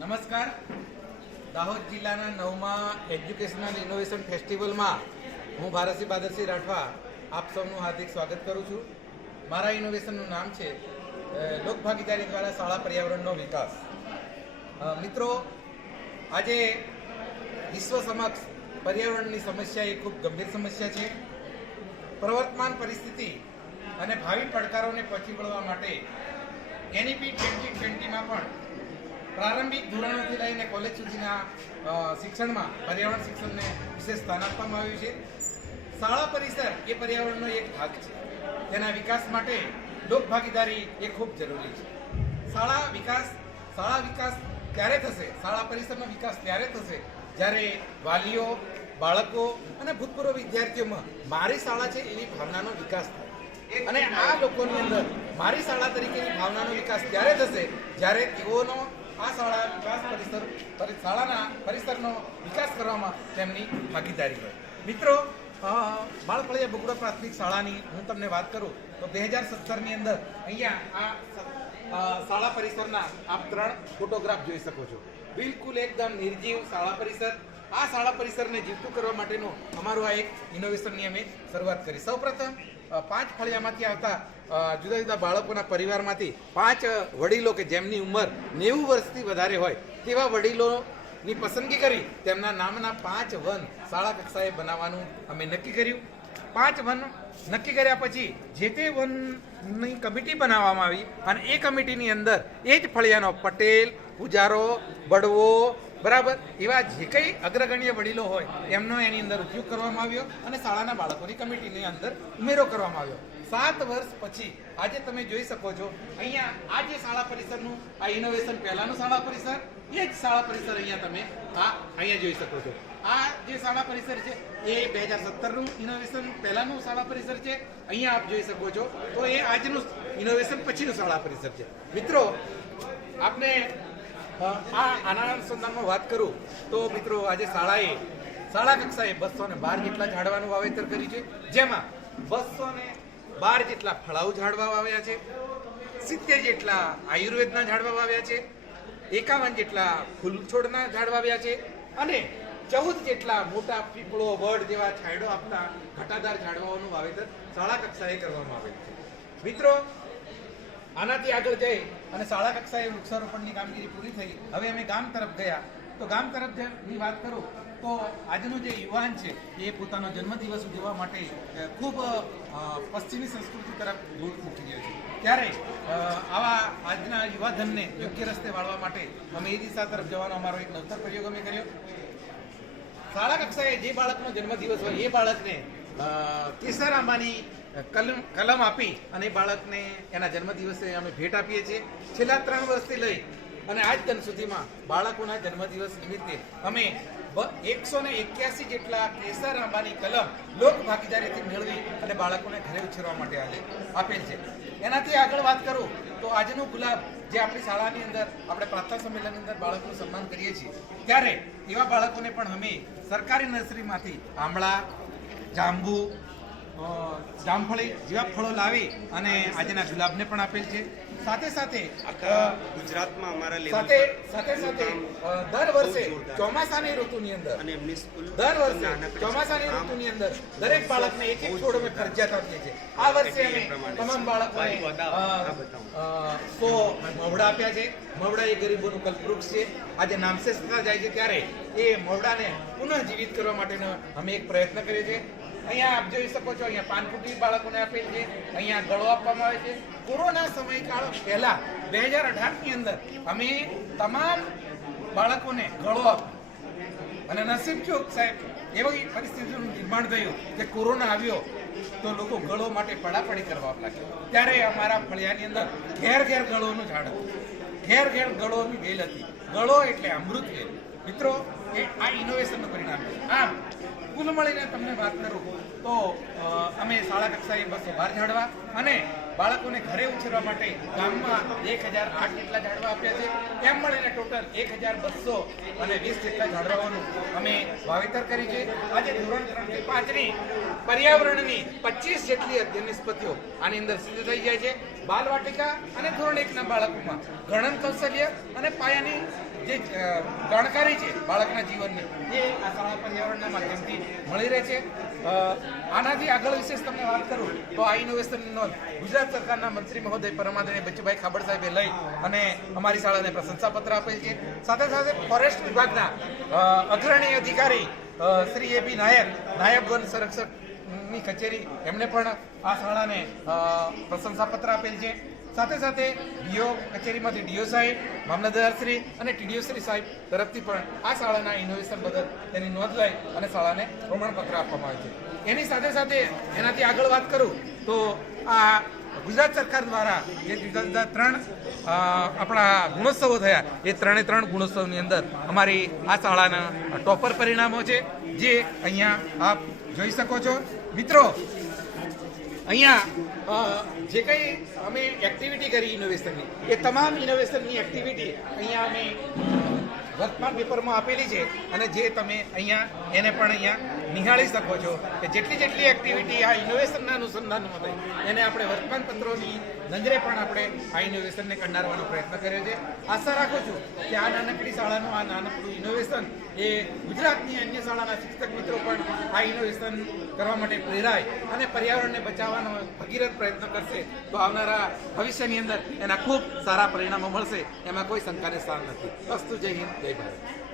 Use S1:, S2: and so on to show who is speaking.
S1: નમસ્કાર. દાહોદ જિલ્લાના નવમા એજ્યુકેશનલ ઇનોવેશન ફેસ્ટિવલમાં હું ભારતસિંહ બાદરસિંહ રાઠવા આપ સૌનું હાર્દિક સ્વાગત કરું છું. મારા ઇનોવેશનનું નામ છે લોકભાગીદારી દ્વારા શાળા પર્યાવરણનો વિકાસ. મિત્રો, આજે વિશ્વ સમક્ષ પર્યાવરણની સમસ્યા એ ખૂબ ગંભીર સમસ્યા છે. પ્રવર્તમાન પરિસ્થિતિ અને ભાવિ પડકારોને પહોંચી વળવા માટે એનઈપી ટ્વેન્ટી ટ્વેન્ટીમાં પણ પ્રારંભિક ધોરણોથી લઈને કોલેજ સુધીના શિક્ષણમાં પર્યાવરણ શિક્ષણને વિશેષ સ્થાન આપવામાં આવ્યું છે. શાળા પરિસર એ પર્યાવરણનો એક ભાગ છે. તેના વિકાસ માટે લોકભાગીદારી એ ખૂબ જરૂરી છે. શાળા વિકાસ શાળા વિકાસ ત્યારે થશે, શાળા પરિસરનો વિકાસ ત્યારે થશે જ્યારે વાલીઓ, બાળકો અને ભૂતપૂર્વ વિદ્યાર્થીઓમાં મારી શાળા છે એવી ભાવનાનો વિકાસ થાય. અને આ લોકોની અંદર મારી શાળા તરીકેની ભાવનાનો વિકાસ ત્યારે થશે જ્યારે તેઓનો આ શાળા વિકાસ પરિસર શાળાના પરિસરનો વિકાસ કરવામાં તેમની ભાગીદારી હોય. મિત્રો બાળપળિયા બગુડા પ્રાથમિક શાળાની હું તમને વાત કરું તો બે હજાર સત્તરની અંદર અહીંયા આ શાળા પરિસરના આપ ત્રણ ફોટોગ્રાફ જોઈ શકો છો. બિલકુલ એકદમ નિર્જીવ શાળા પરિસર. આ શાળા પરિસરને જીવતું કરવા માટેનું અમારું આ એક ઇનોવેશનની અમે શરૂઆત કરી. સૌપ્રથમ પાંચ ફળિયામાંથી આવતા જુદા જુદા બાળકોના પરિવારમાંથી પાંચ વડીલો કે જેમની ઉંમર નેવું વર્ષથી વધારે હોય, તેવા વડીલોની પસંદગી કરી તેમના નામના પાંચ વન શાળા કક્ષાએ બનાવવાનું અમે નક્કી કર્યું. પાંચ વન નક્કી કર્યા પછી જે તે વનની કમિટી બનાવવામાં આવી અને એ કમિટીની અંદર એ જ ફળિયાનો પટેલ, પૂજારો, બળવો બરાબર? એવા જે કંઈ અગ્રગણ્ય વડીલો હોય એમનો એની અંદર ઉપયોગ કરવામાં આવ્યો અને શાળાના બાળકોની કમિટીની અંદર ઉમેરો કરવામાં આવ્યો. સાત વર્ષ પછી આજે તમે જોઈ શકો છો અહીંયા આ જે શાળા પરિસરનું આ ઇનોવેશન પહેલાનું શાળા પરિસર એ જ શાળા પરિસર અહીંયા તમે આ અહીંયા જોઈ શકો છો. આ જે શાળા પરિસર છે એ બે હજાર સત્તરનું ઇનોવેશન પહેલાનું શાળા પરિસર છે અહીંયા આપ જોઈ શકો છો. તો એ આજનું ઇનોવેશન પછીનું શાળા પરિસર છે. મિત્રો આપને અ, આ આના અનુસંધાનમાં વાત કરું તો મિત્રો આજે શાળાએ, શાળા કક્ષાએ બસો ને બાર જેટલા ઝાડવાનું વાવેતર કર્યું છે. જેમાં બસો ને બાર જેટલા ફળાઉ ઝાડવા વાવ્યા છે. સિત્તેર જેટલા આયુર્વેદના ઝાડવા વાવ્યા છે. એકાવન જેટલા ફૂલ છોડના ઝાડ વાવ્યા છે. અને ચૌદ જેટલા મોટા પીપળો, વડ જેવા છાંયડો આપતા ઘટાદાર ઝાડવાઓનું વાવેતર શાળા કક્ષાએ કરવામાં આવેલ છે. મિત્રો આનાથી આગળ જઈ અને શાળા કક્ષાએ વૃક્ષારોપણની કામગીરી પૂરી થઈ. હવે અમે ગામ તરફ ગયા. તો ગામ તરફની વાત કરું તો આજનો જે યુવાન છે, એ પોતાનો જન્મદિવસ ઉજવવા માટે ખૂબ પશ્ચિમી સંસ્કૃતિ તરફ દૂર મૂકી ગયો છે. ત્યારે આવા આજના યુવાધનને યોગ્ય રસ્તે વાળવા માટે અમે એ દિશા તરફ જવાનો અમારો એક નવતર પ્રયોગ અમે કર્યો. શાળા કક્ષાએ જે બાળકનો જન્મદિવસ હોય, એ બાળકને કેસર આંબાની કલમ કલમ આપી અને બાળકને એના જન્મદિવસે અમે ભેટ આપીએ છીએ. છેલ્લા ત્રણ વર્ષથી લઈ અને આજ દિન સુધીમાં બાળકોના જન્મદિવસ નિમિત્તે અમે એકસો ને એક્યાસી જેટલા કેસર આંબાની કલમ લોક ભાગીદારીથી મેળવી અને બાળકોને ઘરે ઉછેરવા માટે આપેલ છે. એનાથી આગળ વાત કરું તો આજનું ગુલાબ જે આપણી શાળાની અંદર, આપણે પ્રાર્થના સંમેલનની અંદર બાળકોનું સન્માન કરીએ છીએ, ત્યારે એવા બાળકોને પણ અમે સરકારી નર્સરીમાંથી આંબળા, જાંબુ જામફળી જેવા ફળો લાવી અને આજના ગુલાબને પણ આપેલ છે. સાથે સાથે
S2: ગુજરાતમાં અમારા
S1: સાથે સાથે સાથે દર વર્ષે ચોમાસાની ઋતુની અંદર
S2: અને
S1: દર વર્ષે ચોમાસાની ઋતુની અંદર દરેક બાળકને એક એક છોડ અમે ફરજિયાત આપીએ છીએ. આ વર્ષે અમે તમામ બાળકોને તો સો મવડા આપ્યા છે. મવડા એ ગરીબોનું કલ્પવૃક્ષ છે. આજે નામશેષ થતા જાય છે ત્યારે એ મવડાને પુનઃ જીવિત કરવા માટેનો અમે એક પ્રયત્ન કરીએ છીએ. અહીંયા આપ જોઈ શકો છો, અહીંયા પાનફૂટી બાળકોને આપેલ છે, અહીંયા ગળો આપવામાં આવે છે. કોરોના સમયકાળ પહેલા, બે હજાર અઢારની અંદર, અમે તમામ બાળકોને ગળો આપ્યો અને નસીબ ચોક સાહેબ, એવી પરિસ્થિતિનું નિર્માણ થયું કે કોરોના આવ્યો તો લોકો ગળો માટે પડાપડી કરવા લાગ્યા. ત્યારે અમારા ફળિયાની અંદર ઘેર ઘેર ગળોનું ઝાડ હતું. ઘેર ઘેર ગળોની વેલ હતી. ગળો એટલે અમૃત વેલ. મિત્રો, એ આ ઇનોવેશનનું પરિણામ છે. આમ, કુલ મળીને તમને વાત કરું તો અમે શાળા કક્ષાએ બસો બાર ઝાડવા અને બાળકોને ઘરે ઉછેરવા માટે ગામમાં એક હજાર આઠ જેટલા ઝાડવા આપ્યા છે. એમ મળીને ટોટલ એક હજાર બસો અને વીસ જેટલા ઝાડવાઓનું અમે વાવેતર કરી છે. આજે ધોરણ ત્રણથી પાંચની પર્યાવરણની પચીસ જેટલી અધ્યયન નિષ્પત્તિઓ આની અંદર સિદ્ધ થઈ જાય છે. બાલવાટિકા અને ધોરણ એકના બાળકોમાં ગણન કૌશલ્ય અને પાયાની જે જાણકારી છે બાળકના જીવનની, એ આ શાળા પર્યાવરણના માધ્યમથી મળી રહે છે. આનાથી આગળ વિશેષ તમને વાત કરું તો આ ઇનોવેશનની નોંધ ગુજરાત સરકારના મંત્રી મહોદય પરમાદરણીય બચુભાઈ ખાબડ સાહેબે લઈ અને અમારી શાળાને પ્રશંસાપત્ર આપેલ છે. સાથે સાથે ફોરેસ્ટ વિભાગના અગ્રણી અધિકારી શ્રી એ બી નાયક નાયબ વન સંરક્ષકની કચેરી, એમને પણ આ શાળાને પ્રશંસાપત્ર આપેલ છે. સાથે સાથે ડીઓ કચેરીમાંથી ડીઓ સાહેબ, મામલતદાર શ્રી અને ટીડીઓ શ્રી સાહેબ તરફથી પણ આ શાળાના ઇનોવેશન બદલ તેની નોંધ લઈ અને શાળાને પ્રમાણપત્ર આપવામાં આવે છે. એની સાથે સાથે એનાથી આગળ વાત કરું તો આ ગુજરાત સરકાર દ્વારા જે જુદા જુદા ત્રણ આપણા ગુણોત્સવો થયા, એ ત્રણે ત્રણ ગુણોત્સવની અંદર અમારી આ શાળાના ટોપર પરિણામો છે, જે અહીંયા આપ જોઈ શકો છો. મિત્રો, અહીંયા જે કંઈ અમે એક્ટિવિટી કરી ઇનોવેશનની એ તમામ ઇનોવેશનની એક્ટિવિટી અહીંયા અમે વર્તમાન પેપરમાં આપેલી છે અને જે તમે અહીંયા, એને પણ અહીંયા નિહાળી શકો છો કે જેટલી જેટલી એક્ટિવિટી આ ઇનોવેશનના અનુસંધાનમાં થઈ, એને આપણે વર્તમાન પત્રોની નજરે પણ આપણે આ ઇનોવેશનને કંડારવાનો પ્રયત્ન કર્યો છે. આશા રાખું છું કે આ નાનકડી શાળાનું, આ નાનકડું ઇનોવેશન એ ગુજરાતની અન્ય શાળાના શિક્ષક મિત્રો પણ આ ઇનોવેશન કરવા માટે પ્રેરાય અને પર્યાવરણને બચાવવાનો ભગીરથ પ્રયત્ન કરશે, તો આવનારા ભવિષ્યની અંદર એના ખૂબ સારા પરિણામો મળશે. એમાં કોઈ શંકાને સ્થાન નથી. અસ્તુ જય હિન્દ, જય ભારત.